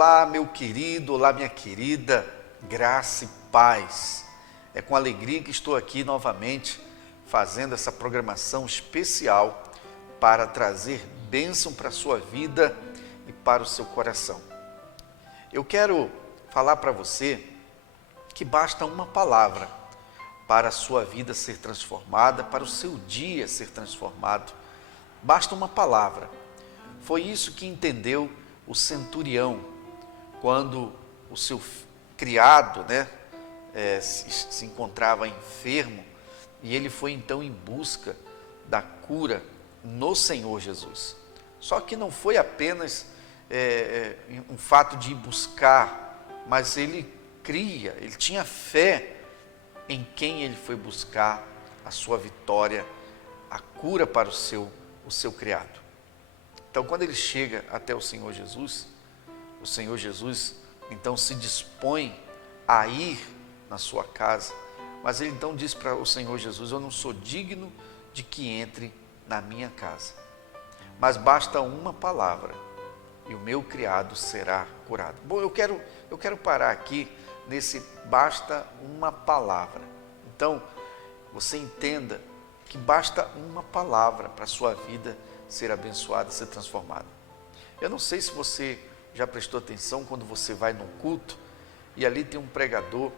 Olá, meu querido, olá, minha querida, graça e paz. É com alegria que estou aqui novamente fazendo essa programação especial para trazer bênção para a sua vida e para o seu coração. Eu quero falar para você que basta uma palavra para a sua vida ser transformada, para o seu dia ser transformado. Basta uma palavra. Foi isso que entendeu o centurião quando o seu criado, se encontrava enfermo, e ele foi então em busca da cura no Senhor Jesus. Só que não foi apenas um fato de ir buscar, mas ele cria, ele tinha fé em quem ele foi buscar a sua vitória, a cura para o seu criado. Então, quando ele chega até o Senhor Jesus então se dispõe a ir na sua casa, mas ele então diz para o Senhor Jesus: eu não sou digno de que entre na minha casa, mas basta uma palavra e o meu criado será curado. Bom, eu quero parar aqui nesse basta uma palavra. Então, você entenda que basta uma palavra para a sua vida ser abençoada, ser transformada. Eu não sei se você já prestou atenção quando você vai num culto e ali tem um pregador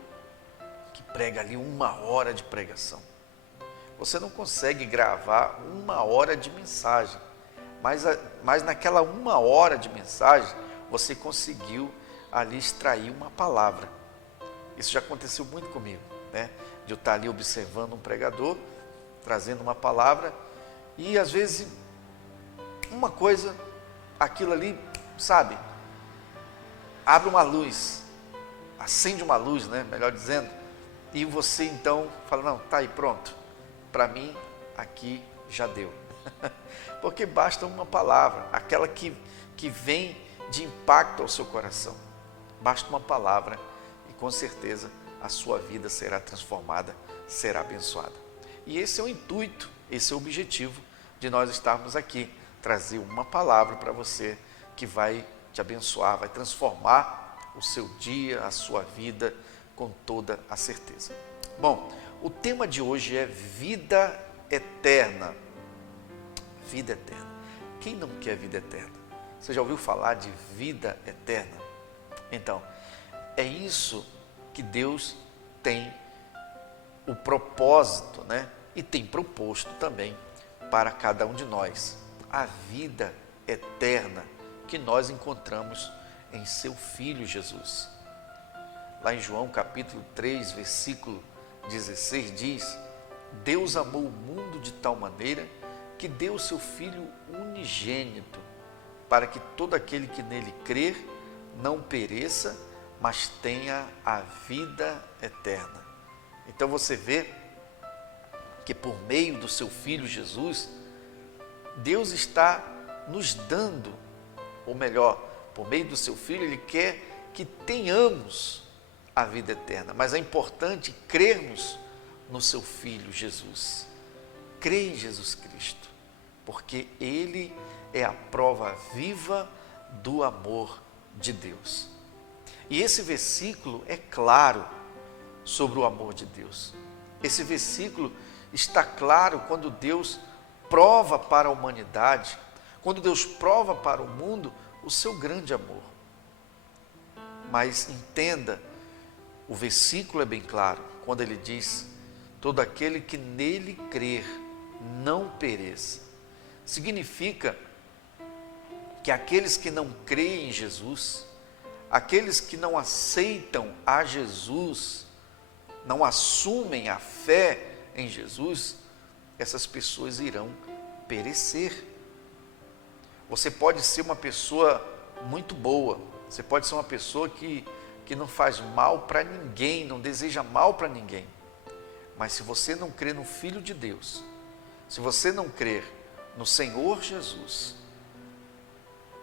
que prega ali 1 hora de pregação. Você não consegue gravar 1 hora de mensagem, mas naquela 1 hora de mensagem você conseguiu ali extrair uma palavra. Isso já aconteceu muito comigo, de eu estar ali observando um pregador, trazendo uma palavra, e às vezes uma coisa, aquilo ali, sabe, abre uma luz, acende uma luz, melhor dizendo, e você então fala: não, tá aí, pronto, para mim aqui já deu. Porque basta uma palavra, aquela que vem de impacto ao seu coração. Basta uma palavra e com certeza a sua vida será transformada, será abençoada. E esse é o intuito, esse é o objetivo de nós estarmos aqui, trazer uma palavra para você que vai te abençoar, vai transformar o seu dia, a sua vida, com toda a certeza. Bom, o tema de hoje é vida eterna. Vida eterna. Quem não quer vida eterna? Você já ouviu falar de vida eterna? Então, é isso que Deus tem o propósito, e tem proposto também para cada um de nós. A vida eterna que nós encontramos em seu Filho Jesus. Lá em João capítulo 3, versículo 16 diz: Deus amou o mundo de tal maneira que deu o seu Filho unigênito, para que todo aquele que nele crer não pereça, mas tenha a vida eterna. Então você vê que por meio do seu Filho Jesus, Deus está nos dando, ou melhor, por meio do seu Filho, Ele quer que tenhamos a vida eterna, mas é importante crermos no seu Filho Jesus. Crê em Jesus Cristo, porque Ele é a prova viva do amor de Deus. E esse versículo é claro sobre o amor de Deus. Esse versículo está claro quando Deus prova para a humanidade, quando Deus prova para o mundo o seu grande amor. Mas entenda, o versículo é bem claro, quando ele diz: todo aquele que nele crer não pereça. Significa que aqueles que não creem em Jesus, aqueles que não aceitam a Jesus, não assumem a fé em Jesus, essas pessoas irão perecer. Você pode ser uma pessoa muito boa, você pode ser uma pessoa que não faz mal para ninguém, não deseja mal para ninguém, mas se você não crê no Filho de Deus, se você não crer no Senhor Jesus,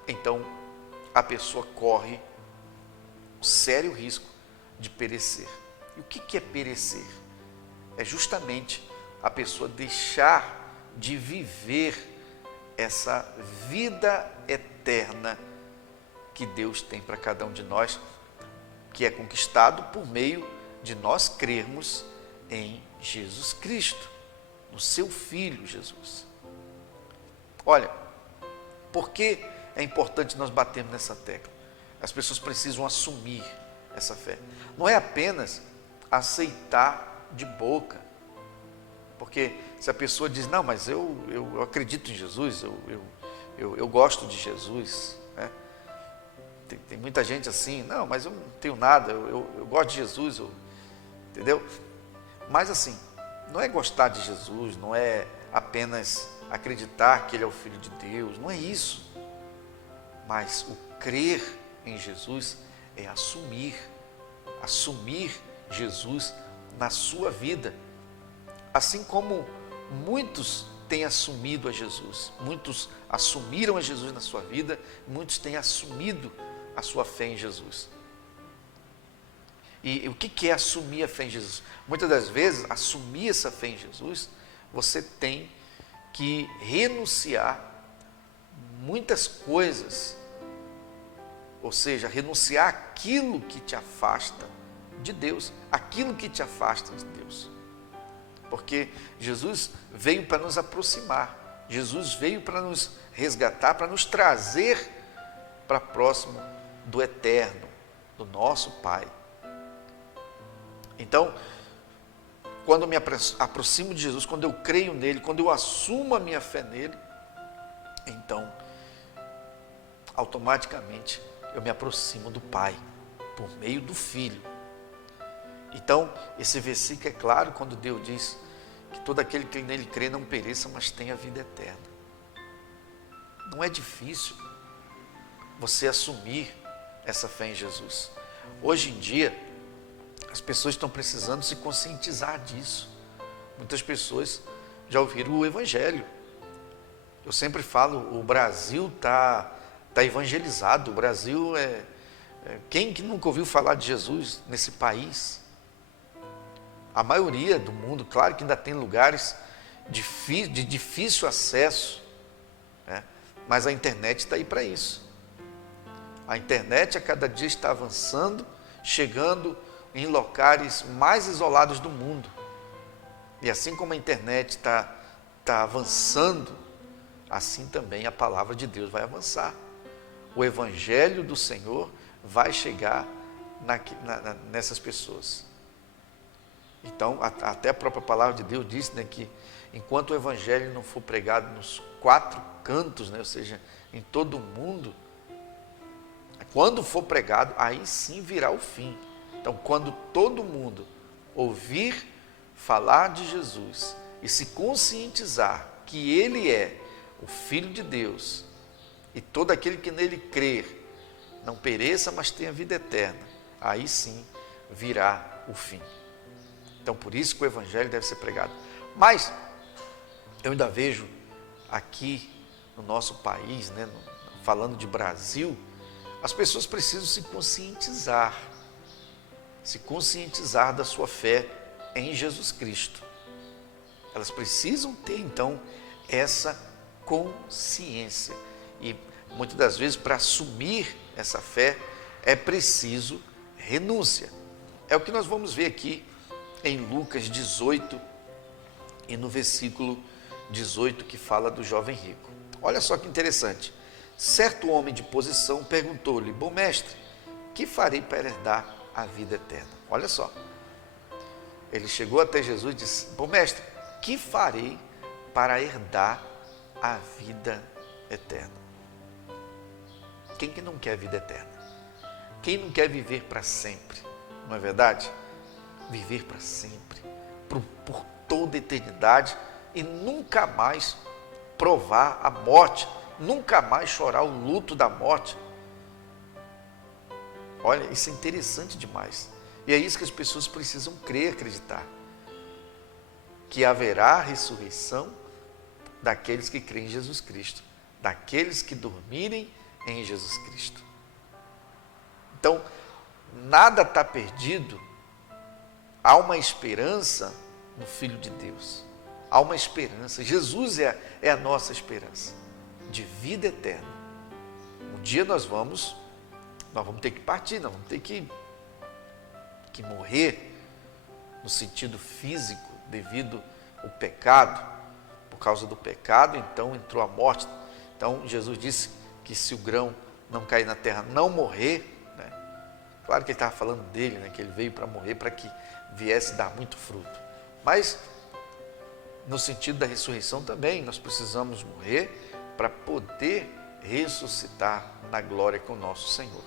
então a pessoa corre um sério risco de perecer. E o que é perecer? É justamente a pessoa deixar de viver essa vida eterna que Deus tem para cada um de nós, que é conquistado por meio de nós crermos em Jesus Cristo, no seu Filho Jesus. Olha, por que é importante nós batermos nessa tecla? As pessoas precisam assumir essa fé. Não é apenas aceitar de boca, porque se a pessoa diz, não, mas eu acredito em Jesus, eu gosto de Jesus, né? Tem muita gente assim, não, mas eu não tenho nada, eu gosto de Jesus, entendeu? Mas assim, não é gostar de Jesus, não é apenas acreditar que Ele é o Filho de Deus, não é isso. Mas o crer em Jesus é assumir Jesus na sua vida. Assim como muitos têm assumido a Jesus, muitos assumiram a Jesus na sua vida, muitos têm assumido a sua fé em Jesus. E o que é assumir a fé em Jesus? Muitas das vezes, assumir essa fé em Jesus, você tem que renunciar muitas coisas, ou seja, renunciar aquilo que te afasta de Deus, aquilo que te afasta de Deus. Porque Jesus veio para nos aproximar, Jesus veio para nos resgatar, para nos trazer para próximo do eterno, do nosso Pai. Então, quando eu me aproximo de Jesus, quando eu creio nele, quando eu assumo a minha fé nele, então, automaticamente, eu me aproximo do Pai, por meio do Filho. Então, esse versículo é claro quando Deus diz que todo aquele que nele crê não pereça, mas tenha vida eterna. Não é difícil você assumir essa fé em Jesus. Hoje em dia, as pessoas estão precisando se conscientizar disso. Muitas pessoas já ouviram o Evangelho. Eu sempre falo, o Brasil está evangelizado. O Brasil quem que nunca ouviu falar de Jesus nesse país? A maioria do mundo, claro que ainda tem lugares de difícil acesso, né? Mas a internet está aí para isso. A internet a cada dia está avançando, chegando em locais mais isolados do mundo. E assim como a internet está avançando, assim também a palavra de Deus vai avançar. O Evangelho do Senhor vai chegar nessas pessoas. Então, até a própria palavra de Deus diz, né, que enquanto o Evangelho não for pregado nos 4 cantos, né, ou seja, em todo o mundo, quando for pregado, aí sim virá o fim. Então, quando todo mundo ouvir falar de Jesus e se conscientizar que Ele é o Filho de Deus e todo aquele que nele crer não pereça, mas tenha vida eterna, aí sim virá o fim. Então, por isso que o Evangelho deve ser pregado. Mas, eu ainda vejo aqui no nosso país, né, falando de Brasil, as pessoas precisam se conscientizar da sua fé em Jesus Cristo. Elas precisam ter, então, essa consciência. E, muitas das vezes, para assumir essa fé, é preciso renúncia. É o que nós vamos ver aqui em Lucas 18 e no versículo 18 que fala do jovem rico. Olha só que interessante. Certo homem de posição perguntou-lhe: bom mestre, que farei para herdar a vida eterna? Olha só. Ele chegou até Jesus e disse: bom mestre, que farei para herdar a vida eterna? Quem que não quer vida eterna? Quem não quer viver para sempre? Não é verdade? Viver para sempre, por toda a eternidade e nunca mais provar a morte, nunca mais chorar o luto da morte. Olha, isso é interessante demais. E é isso que as pessoas precisam crer, acreditar. Que haverá ressurreição daqueles que creem em Jesus Cristo, daqueles que dormirem em Jesus Cristo. Então, nada está perdido. Há uma esperança no Filho de Deus. Há uma esperança. Jesus é a nossa esperança de vida eterna. Um dia nós vamos nós vamos ter que partir, nós vamos ter que morrer no sentido físico, devido ao pecado. Por causa do pecado, então entrou a morte. Então Jesus disse que se o grão não cair na terra, não morrer, né? Claro que ele estava falando dele, né? Que ele veio para morrer, para que viesse dar muito fruto. Mas no sentido da ressurreição também, nós precisamos morrer para poder ressuscitar na glória com o nosso Senhor.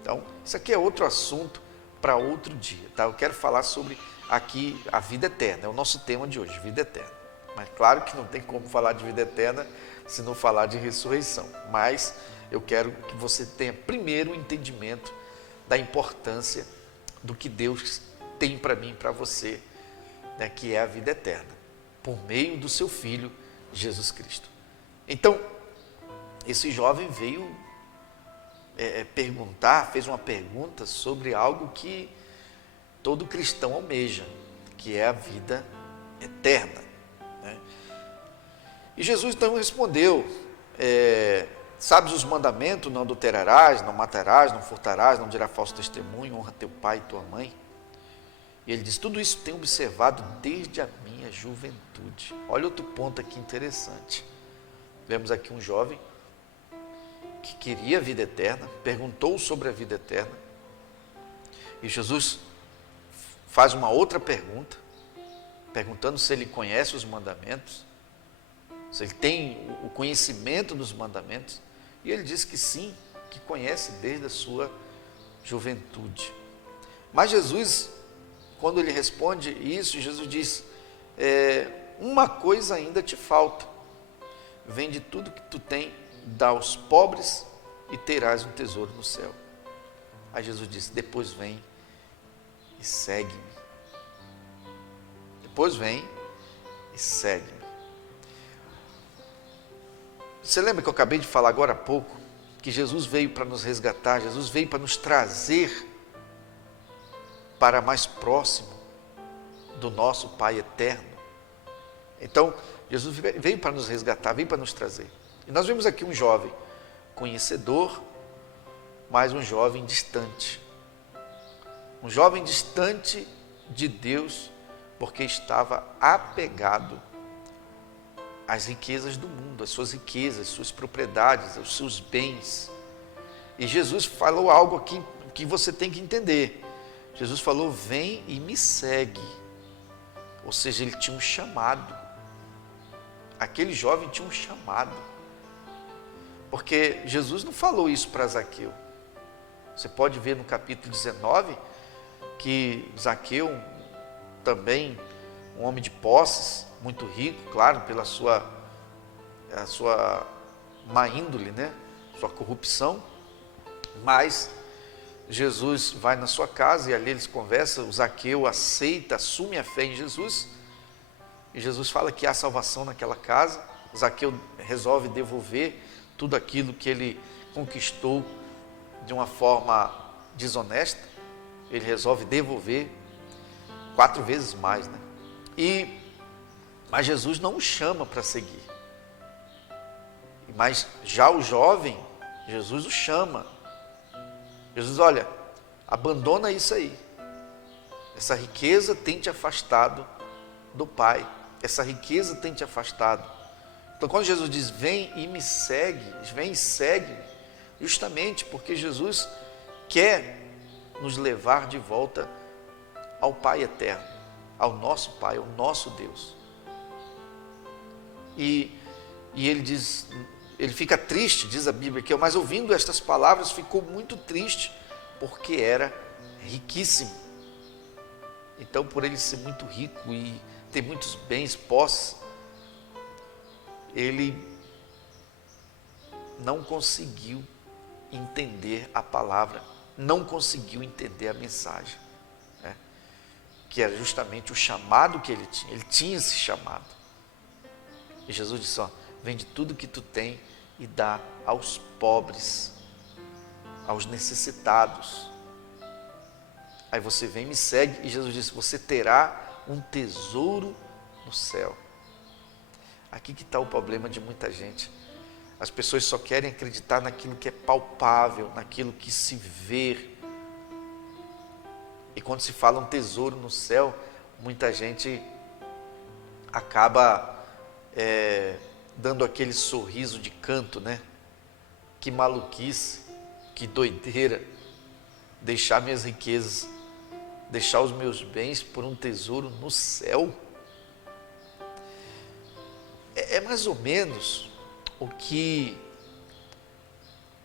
Então, isso aqui é outro assunto para outro dia, tá? Eu quero falar sobre aqui a vida eterna, é o nosso tema de hoje, vida eterna. Mas claro que não tem como falar de vida eterna se não falar de ressurreição. Mas eu quero que você tenha primeiro o entendimento da importância do que Deus tem para mim e para você, né, que é a vida eterna, por meio do seu Filho, Jesus Cristo. Então, esse jovem veio fez uma pergunta sobre algo que todo cristão almeja, que é a vida eterna, né? E Jesus então respondeu, sabes os mandamentos: não adulterarás, não matarás, não furtarás, não dirás falso testemunho, honra teu pai e tua mãe. E ele diz: tudo isso tenho observado desde a minha juventude. Olha outro ponto aqui interessante. Vemos aqui um jovem que queria a vida eterna, perguntou sobre a vida eterna, e Jesus faz uma outra pergunta, perguntando se ele conhece os mandamentos, se ele tem o conhecimento dos mandamentos, e ele diz que sim, que conhece desde a sua juventude. Mas Jesus, quando ele responde isso, Jesus diz, uma coisa ainda te falta, vende tudo que tu tem, dá aos pobres e terás um tesouro no céu. Aí Jesus disse, depois vem e segue-me. Depois vem e segue-me. Você lembra que eu acabei de falar agora há pouco, que Jesus veio para nos resgatar, Jesus veio para nos trazer para mais próximo do nosso Pai eterno. Então, Jesus veio para nos resgatar, veio para nos trazer. E nós vemos aqui um jovem conhecedor, mas um jovem distante. Um jovem distante de Deus, porque estava apegado às riquezas do mundo, às suas riquezas, às suas propriedades, aos seus bens. E Jesus falou algo aqui que você tem que entender. Jesus falou, vem e me segue. Ou seja, ele tinha um chamado. Aquele jovem tinha um chamado. Porque Jesus não falou isso para Zaqueu. Você pode ver no capítulo 19 que Zaqueu, também um homem de posses, muito rico, claro, pela sua má índole, né? Sua corrupção, mas Jesus vai na sua casa e ali eles conversam, o Zaqueu aceita, assume a fé em Jesus, e Jesus fala que há salvação naquela casa. Zaqueu resolve devolver tudo aquilo que ele conquistou de uma forma desonesta, ele resolve devolver 4 vezes mais, né? Mas Jesus não o chama para seguir. Mas já o jovem, Jesus o chama. Jesus, olha, abandona isso aí. Essa riqueza tem te afastado do Pai. Essa riqueza tem te afastado. Então, quando Jesus diz, vem e me segue, vem e segue, justamente porque Jesus quer nos levar de volta ao Pai eterno, ao nosso Pai, ao nosso Deus. E ele diz, ele fica triste, diz a Bíblia, que mas ouvindo estas palavras ficou muito triste, porque era riquíssimo. Então, por ele ser muito rico e ter muitos bens, posses, ele não conseguiu entender a palavra, não conseguiu entender a mensagem, né? Que era justamente o chamado que ele tinha esse chamado. E Jesus disse, ó, vende tudo que tu tem e dá aos pobres, aos necessitados. Aí você vem e me segue, e Jesus disse, você terá um tesouro no céu. Aqui que está o problema de muita gente. As pessoas só querem acreditar naquilo que é palpável, naquilo que se vê. E quando se fala um tesouro no céu, muita gente acaba dando aquele sorriso de canto, né? Que maluquice, que doideira, deixar minhas riquezas, deixar os meus bens por um tesouro no céu. É mais ou menos o que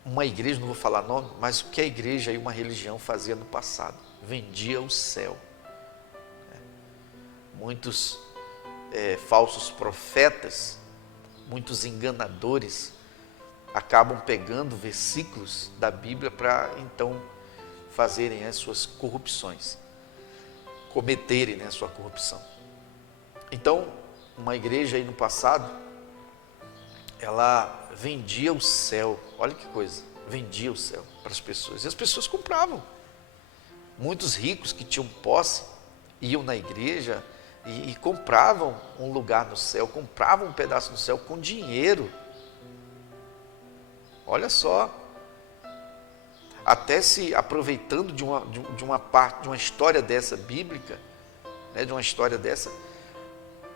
uma igreja, não vou falar nome, mas o que a igreja e uma religião fazia no passado, vendia o céu. Muitos falsos profetas, muitos enganadores, acabam pegando versículos da Bíblia para então fazerem as suas corrupções, cometerem a sua corrupção. Então, uma igreja aí no passado, ela vendia o céu, olha que coisa, vendia o céu para as pessoas, e as pessoas compravam. Muitos ricos que tinham posse iam na igreja e compravam um lugar no céu, compravam um pedaço do céu com dinheiro. Olha só, até se aproveitando de uma parte, de uma história dessa bíblica, né, de uma história dessa,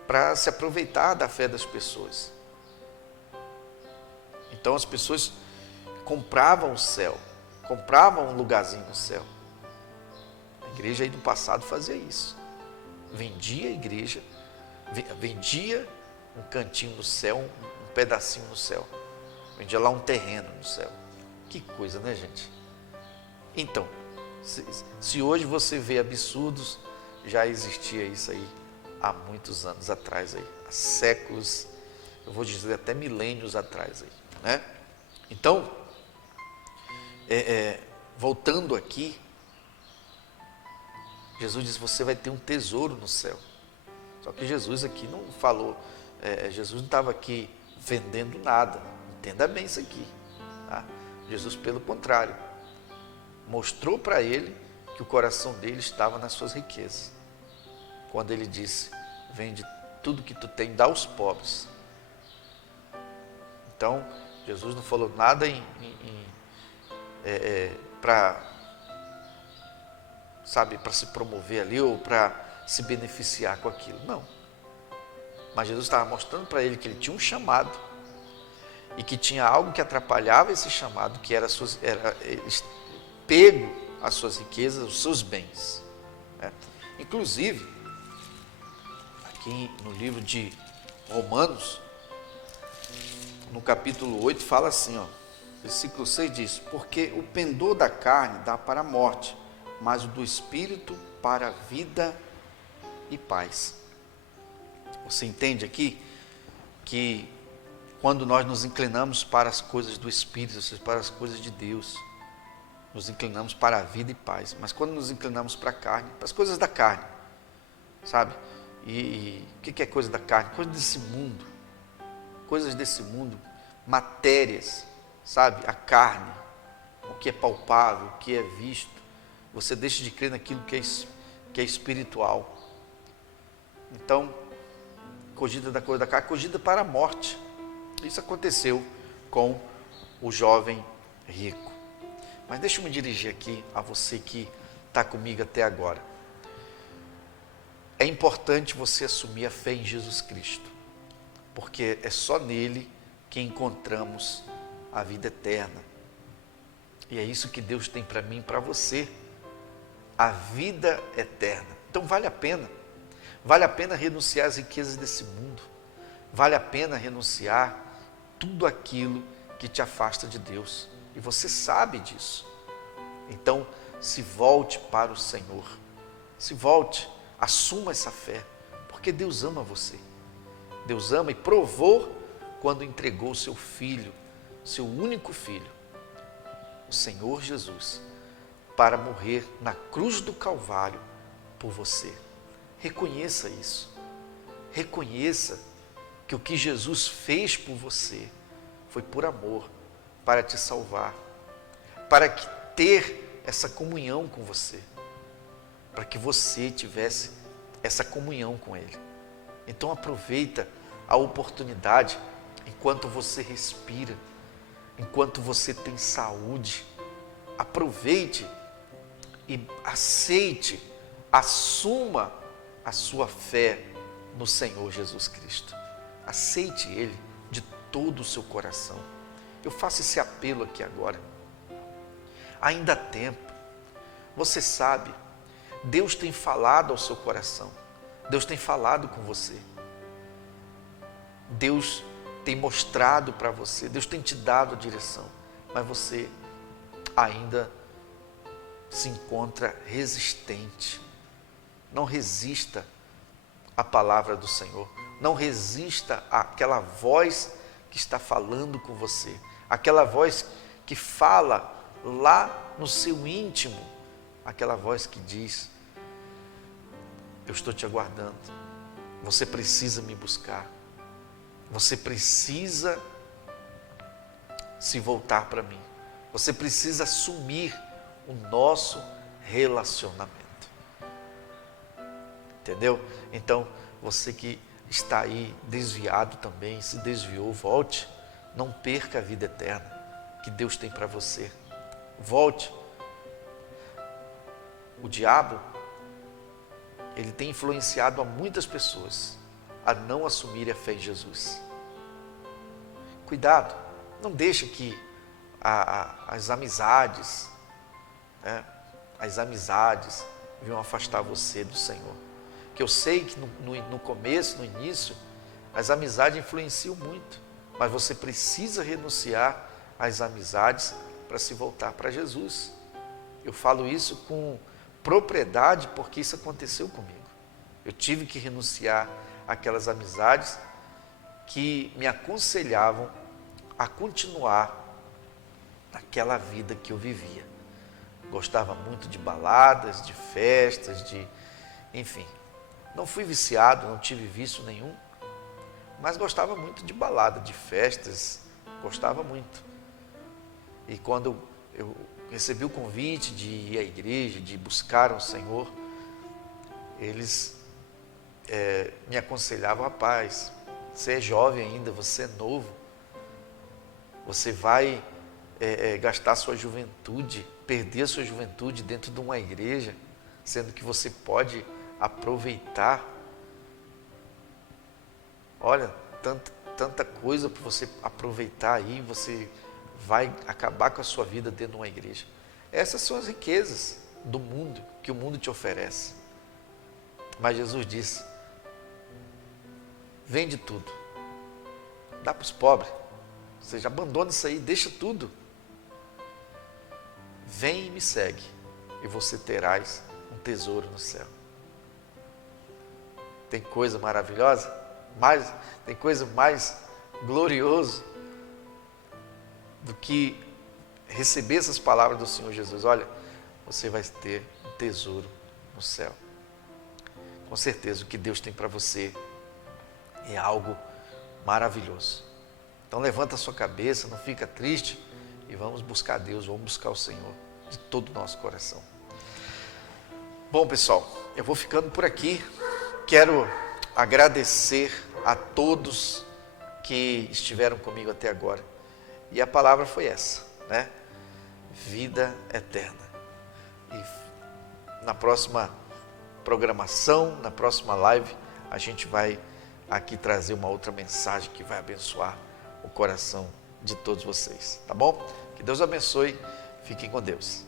para se aproveitar da fé das pessoas. Então as pessoas compravam o céu, compravam um lugarzinho no céu. A igreja aí do passado fazia isso. Vendia a igreja, vendia um cantinho no céu, um pedacinho no céu. Vendia lá um terreno no céu. Que coisa, né, gente? Então, se hoje você vê absurdos, já existia isso aí há muitos anos atrás aí, há séculos, eu vou dizer até milênios atrás aí, né? Então, voltando aqui, Jesus diz: você vai ter um tesouro no céu. Só que Jesus aqui não falou, Jesus não estava aqui vendendo nada, entenda bem isso aqui, tá? Jesus, pelo contrário, mostrou para ele que o coração dele estava nas suas riquezas. Quando ele disse: vende tudo que tu tem, dá aos pobres. Então, Jesus não falou nada para se promover ali ou para se beneficiar com aquilo, não. Mas Jesus estava mostrando para ele que ele tinha um chamado e que tinha algo que atrapalhava esse chamado, que era pego às suas riquezas, os seus bens, né? Inclusive, aqui no livro de Romanos, no capítulo 8, fala assim, versículo 6 diz: porque o pendor da carne dá para a morte, mas o do Espírito para a vida e paz. Você entende aqui que quando nós nos inclinamos para as coisas do Espírito, ou seja, para as coisas de Deus, nos inclinamos para a vida e paz. Mas quando nos inclinamos para a carne, para as coisas da carne, sabe? E o que é coisa da carne? Coisas desse mundo, matérias, sabe? A carne, o que é palpável, o que é visto. Você deixa de crer naquilo que é espiritual. Então, cogita da coisa da carne, cogita para a morte. Isso aconteceu com o jovem rico. Mas deixa eu me dirigir aqui a você que está comigo até agora. É importante você assumir a fé em Jesus Cristo, porque é só nele que encontramos a vida eterna. E é isso que Deus tem para mim e para você, a vida eterna. Então vale a pena renunciar às riquezas desse mundo, vale a pena renunciar tudo aquilo que te afasta de Deus, e você sabe disso. Então se volte para o Senhor, se volte, assuma essa fé, porque Deus ama você. Deus ama e provou quando entregou o seu filho, seu único filho, o Senhor Jesus, para morrer na cruz do Calvário por você. Reconheça isso. Reconheça que o que Jesus fez por você foi por amor, para te salvar, para ter essa comunhão com você, para que você tivesse essa comunhão com Ele. Então aproveita a oportunidade, enquanto você respira, enquanto você tem saúde. Aproveite e aceite, assuma a sua fé no Senhor Jesus Cristo. Aceite Ele de todo o seu coração. Eu faço esse apelo aqui agora. Ainda há tempo. Você sabe, Deus tem falado ao seu coração. Deus tem falado com você. Deus tem mostrado para você. Deus tem te dado a direção. Mas você ainda se encontra resistente. Não resista à palavra do Senhor. Não resista àquela voz que está falando com você. Aquela voz que fala lá no seu íntimo. Aquela voz que diz: eu estou te aguardando. Você precisa me buscar. Você precisa se voltar para mim. Você precisa assumir o nosso relacionamento. Entendeu? Então, você que está aí desviado também, se desviou, volte. Não perca a vida eterna que Deus tem para você. Volte. O diabo, ele tem influenciado a muitas pessoas a não assumirem a fé em Jesus. Cuidado, não deixe que as amizades, né, venham afastar você do Senhor. Que eu sei que no começo, no início, as amizades influenciam muito, mas você precisa renunciar às amizades para se voltar para Jesus. Eu falo isso com propriedade porque isso aconteceu comigo. Eu tive que renunciar àquelas amizades que me aconselhavam a continuar naquela vida que eu vivia. Gostava muito de baladas, de festas, enfim. Não fui viciado, não tive vício nenhum, mas gostava muito de balada, de festas, gostava muito. E quando eu recebi o convite de ir à igreja, de buscar o Senhor, eles me aconselhavam: rapaz, você é jovem ainda, você é novo, você vai gastar sua juventude, perder a sua juventude dentro de uma igreja, sendo que você pode aproveitar. Olha, tanta coisa para você aproveitar aí, você vai acabar com a sua vida dentro de uma igreja. Essas são as riquezas do mundo, que o mundo te oferece. Mas Jesus disse: vende tudo, dá para os pobres, ou seja, abandona isso aí, deixa tudo. Vem e me segue, e você terás um tesouro no céu. Tem coisa maravilhosa? Tem coisa mais gloriosa do que receber essas palavras do Senhor Jesus. Olha, você vai ter um tesouro no céu. Com certeza o que Deus tem para você é algo maravilhoso. Então levanta a sua cabeça, não fica triste e vamos buscar Deus, vamos buscar o Senhor de todo o nosso coração. Bom, pessoal, eu vou ficando por aqui. Quero agradecer a todos que estiveram comigo até agora. E a palavra foi essa, né? Vida eterna. E na próxima programação, na próxima live, a gente vai aqui trazer uma outra mensagem que vai abençoar o coração de todos vocês, tá bom? Que Deus abençoe, fiquem com Deus.